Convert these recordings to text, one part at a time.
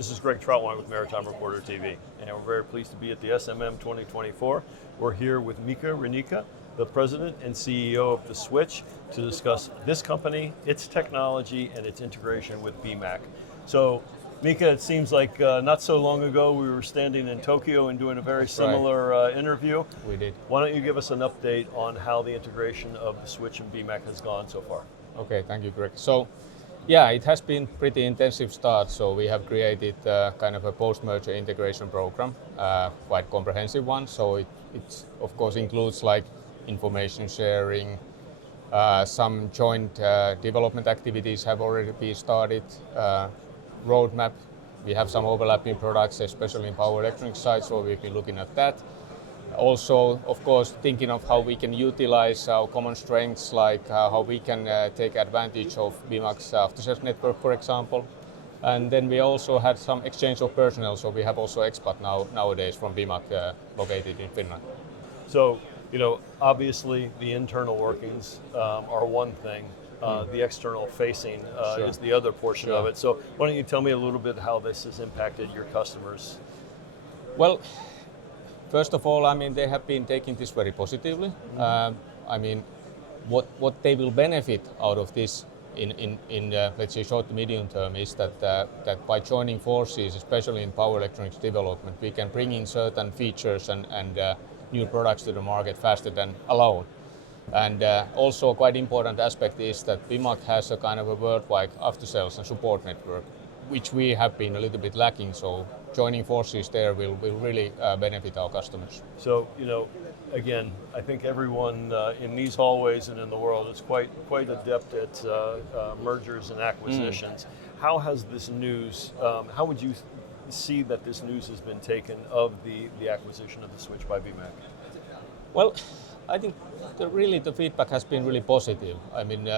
This is Greg Troutwine with Maritime Reporter TV, and we're very pleased to be at the SMM 2024. We're here with Mika Renica, the President and CEO of The Switch, to discuss this company, its technology, and its integration with BEMAC. So, Mika, it seems like not so long ago we were standing in Tokyo and doing a very similar interview. We did. Why don't you give us an update on how the integration of The Switch and BEMAC has gone so far? Okay, thank you, Greg. So, yeah, it has been pretty intensive start. So we have created kind of a post-merger integration program, quite comprehensive one. So it of course includes like information sharing, some joint development activities have already been started, roadmap. We have some overlapping products, especially in power electronics side, so we've been looking at that. Also, of course, thinking of how we can utilize our common strengths, like how we can take advantage of BEMAC's after-sales network, for example. And then we also had some exchange of personnel, so we have also expat nowadays from BEMAC located in Finland. So, you know, obviously the internal workings are one thing. The external facing is the other portion of it. So why don't you tell me a little bit how this has impacted your customers? Well, first of all, I mean, they have been taking this very positively. I mean, what they will benefit out of this in let's say short to medium term is that by joining forces, especially in power electronics development, we can bring in certain features and new products to the market faster than alone. And also a quite important aspect is that BEMAC has a kind of a worldwide after-sales and support network, which we have been a little bit lacking. So joining forces there will really benefit our customers. So, you know, again, I think everyone in these hallways and in the world is quite adept at mergers and acquisitions. How has this news, how would you see that this news has been taken of the acquisition of The Switch by BEMAC? Well, I think the feedback has been really positive. I mean,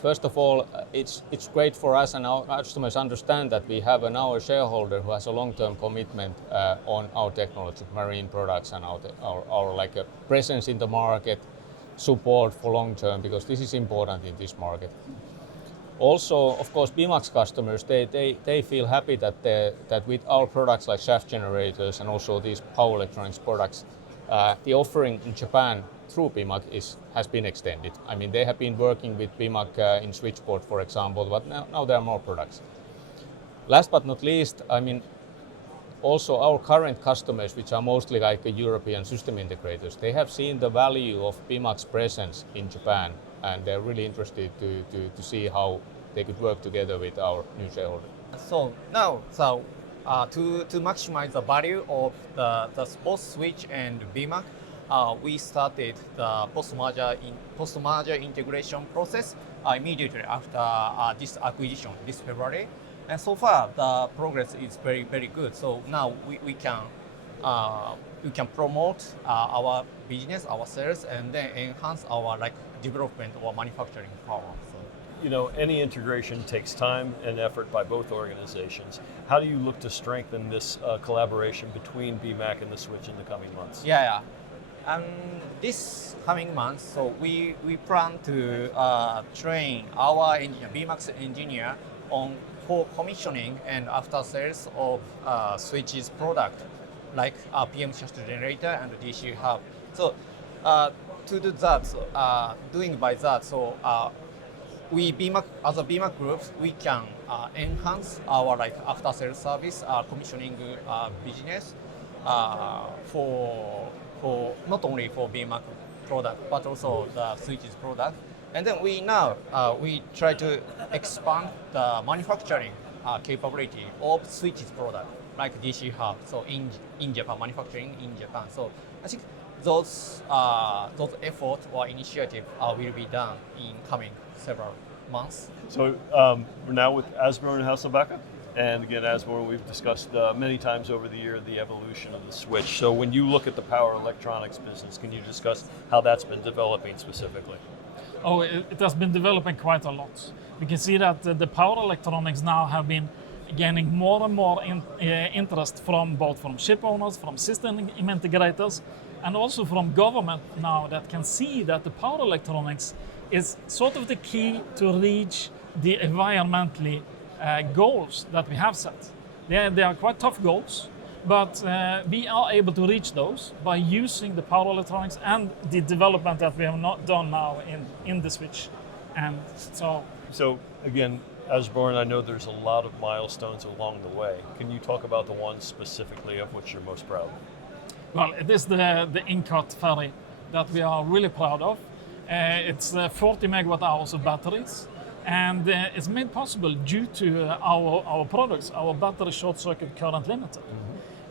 first of all, it's great for us and our customers understand that we have our shareholder who has a long-term commitment on our technology, marine products, and our like a presence in the market, support for long-term, because this is important in this market. Also, of course, BEMAC's customers, they feel happy that with our products like shaft generators and also these power electronics products, the offering in Japan through BEMAC has been extended. I mean, they have been working with BEMAC in switchboard, for example, but now there are more products. Last but not least, I mean, also our current customers, which are mostly like European system integrators, they have seen the value of BEMAC's presence in Japan, and they're really interested to see how they could work together with our new shareholder. So now, to maximize the value of the both Switch and BEMAC, we started the post-merger integration process immediately after this acquisition this February, and so far the progress is very good. So now we can promote our business, our sales, and then enhance our like development or manufacturing power. So, you know, any integration takes time and effort by both organizations. How do you look to strengthen this collaboration between BEMAC and The Switch in the coming months? Yeah. And this coming month, so we plan to train our engineer, BEMAC's engineer, for commissioning and after sales of Switch's product, like PM shaft generator and DC hub. So to do that, doing by that, so we BEMAC, as a BEMAC group, we can enhance our like after sales service commissioning business for not only for BEMAC product but also the Switch's product. And then we try to expand the manufacturing capability of Switch's product, like DC hub. So in Japan, manufacturing in Japan. So I think those efforts or initiatives will be done in coming several months. So we're now with Asbjorn Hasselbacka. And again, Asbjorn, we've discussed many times over the year the evolution of The Switch. So when you look at the power electronics business, can you discuss how that's been developing specifically? Oh, it has been developing quite a lot. We can see that the power electronics now have been gaining more and more interest from both from ship owners, from system integrators, and also from government now that can see that the power electronics is sort of the key to reach the environmentally goals that we have set. They are quite tough goals, but we are able to reach those by using the power electronics and the development that we have not done now in the switch. And So again, Asborn, I know there's a lot of milestones along the way. Can you talk about the ones specifically of which you're most proud of? well, it is the in-cut ferry that we are really proud of. It's 40 megawatt hours of batteries, and it's made possible due to our products, our battery short circuit current limiter.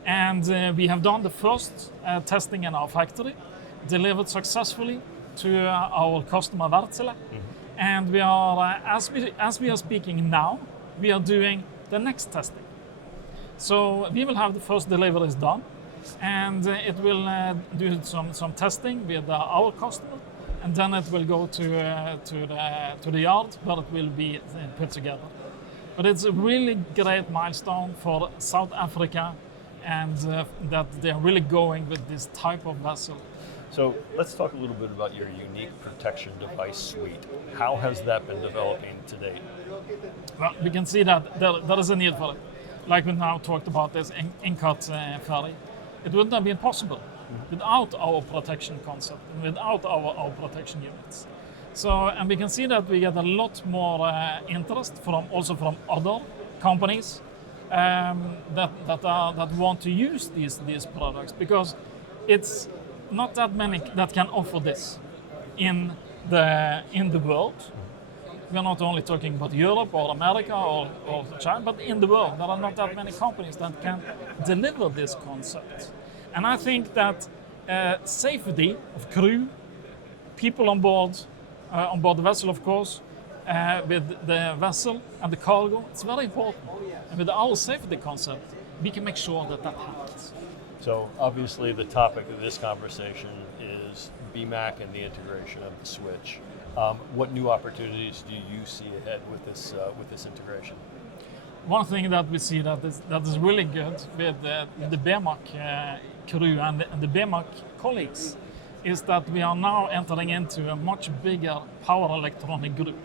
And we have done the first testing in our factory, delivered successfully to our customer Wärtsilä. And we are, as we are speaking now, we are doing the next testing. So we will have the first deliveries done, and it will do some testing with our customer, and then it will go to the yard where it will be put together. But it's a really great milestone for South Africa, and that they're really going with this type of vessel. So let's talk a little bit about your unique protection device suite. How has that been developing to date? Well, we can see that there is a need for it. Like we now talked about this in-cut ferry. It wouldn't have been possible without our protection concept and without our protection units. So, and we can see that we get a lot more interest also from other companies that want to use these products, because it's not that many that can offer this in the world. We are not only talking about Europe or America or China, but in the world there are not that many companies that can deliver this concept. And I think that safety of crew, people on board the vessel, of course, with the vessel and the cargo, it's very important. And with our safety concept, we can make sure that happens. So obviously the topic of this conversation is BEMAC and the integration of the switch. What new opportunities do you see ahead with this integration? One thing that we see that is really good with the BEMAC crew and the BEMAC colleagues is that we are now entering into a much bigger power electronic group.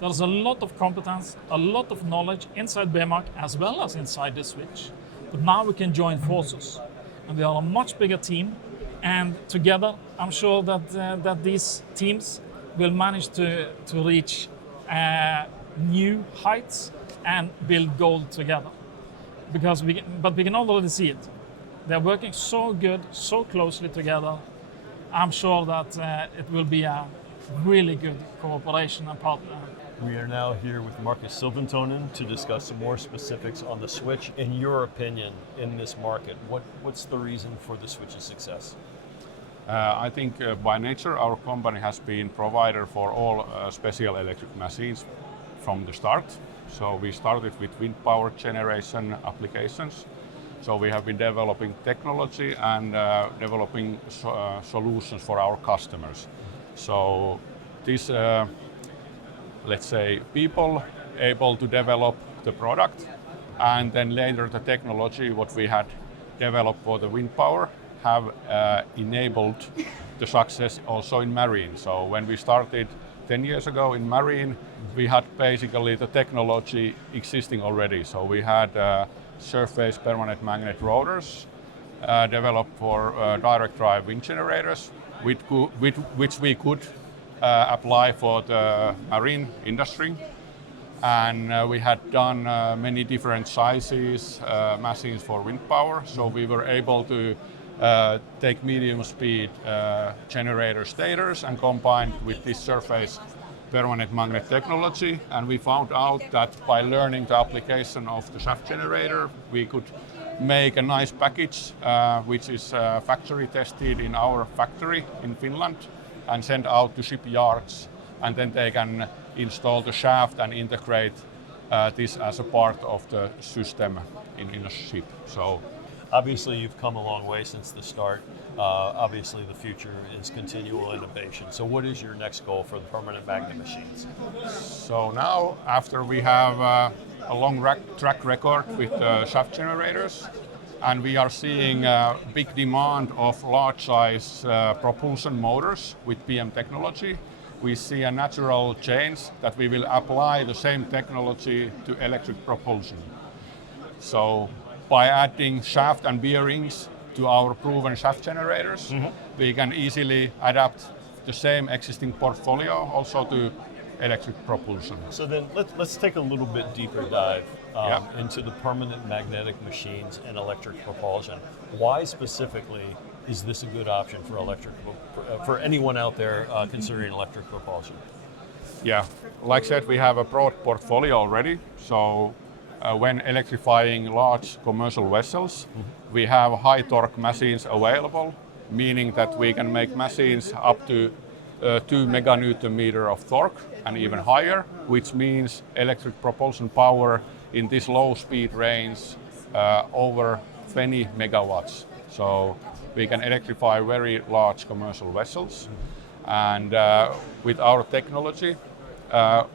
There's a lot of competence, a lot of knowledge inside BEMAC as well as inside the switch. But now we can join forces, and we are a much bigger team. And together, I'm sure that these teams will manage to reach new heights and build gold together. But we can already see it. They're working so good, so closely together. I'm sure that it will be a really good cooperation and partner. We are now here with Marcus Silventonen to discuss some more specifics on the switch. In your opinion, in this market, what's the reason for the switch's success? I think by nature our company has been provider for all special electric machines from the start. So we started with wind power generation applications. So we have been developing technology and developing solutions for our customers. So this, let's say, people able to develop the product, and then later the technology what we had developed for the wind power have enabled the success also in marine. So when we started 10 years ago in marine, we had basically the technology existing already. So we had surface permanent magnet rotors developed for direct drive wind generators, which we could apply for the marine industry. And we had done many different sizes machines for wind power. So we were able to take medium speed generator stators and combine with this surface permanent magnet technology. And we found out that by learning the application of the shaft generator, we could make a nice package which is factory tested in our factory in Finland and send out to shipyards, and then they can install the shaft and integrate this as a part of the system in a ship. So obviously you've come a long way since the start. Obviously the future is continual innovation. So what is your next goal for the permanent magnet machines? So now, after we have a long track record with shaft generators, and we are seeing a big demand of large size propulsion motors with PM technology, we see a natural change that we will apply the same technology to electric propulsion. So by adding shaft and bearings to our proven shaft generators, we can easily adapt the same existing portfolio also to electric propulsion. So then let's take a little bit deeper dive into the permanent magnetic machines and electric propulsion. Why specifically is this a good option for for anyone out there considering electric propulsion? Yeah, like I said, we have a broad portfolio already. So when electrifying large commercial vessels, we have high torque machines available, meaning that we can make machines up to 2 meganewton meter of torque and even higher, which means electric propulsion power in this low speed range over 20 megawatts. So we can electrify very large commercial vessels. And with our technology,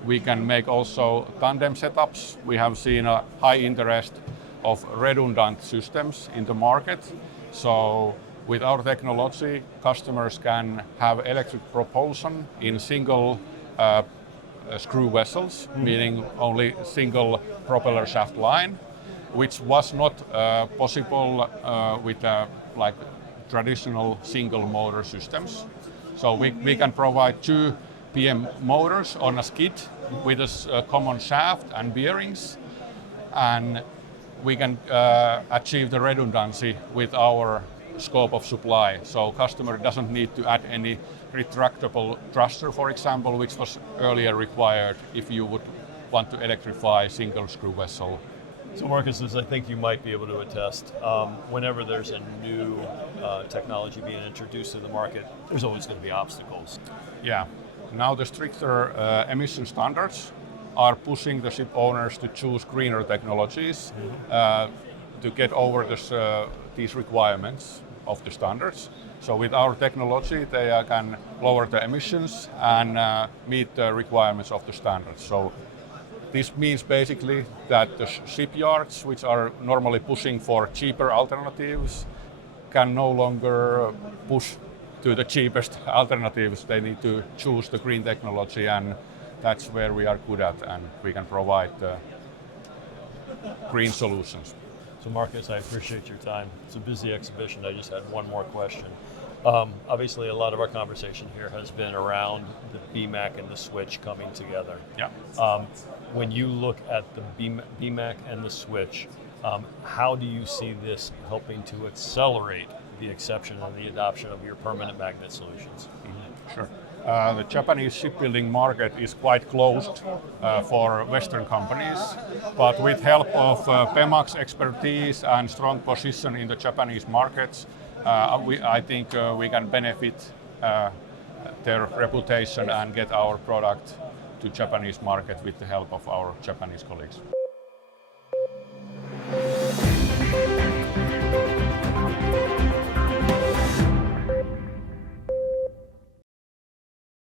we can make also tandem setups. We have seen a high interest of redundant systems in the market. So with our technology, customers can have electric propulsion in single screw vessels, meaning only single propeller shaft line, which was not possible with like traditional single motor systems. So we can provide 2 PM motors on a skid with a common shaft and bearings, and we can achieve the redundancy with our scope of supply. So customer doesn't need to add any retractable thruster, for example, which was earlier required if you would want to electrify single screw vessel. So Marcus, as I think you might be able to attest, whenever there's a new technology being introduced to the market, there's always going to be obstacles. Yeah, now the stricter emission standards are pushing the ship owners to choose greener technologies to get over these requirements of the standards. So with our technology, they can lower the emissions and meet the requirements of the standards. So this means basically that the shipyards, which are normally pushing for cheaper alternatives, can no longer push to the cheapest alternatives. They need to choose the green technology, and that's where we are good at, and we can provide green solutions. So Marcus, I appreciate your time. It's a busy exhibition. I just had one more question. Obviously, a lot of our conversation here has been around the BEMAC and the Switch coming together. Yeah. When you look at the BEMAC and the Switch, how do you see this helping to accelerate the acceptance and the adoption of your permanent magnet solutions? Sure. The Japanese shipbuilding market is quite closed for Western companies, but with help of BEMAC's expertise and strong position in the Japanese markets, I think we can benefit their reputation and get our product to Japanese market with the help of our Japanese colleagues.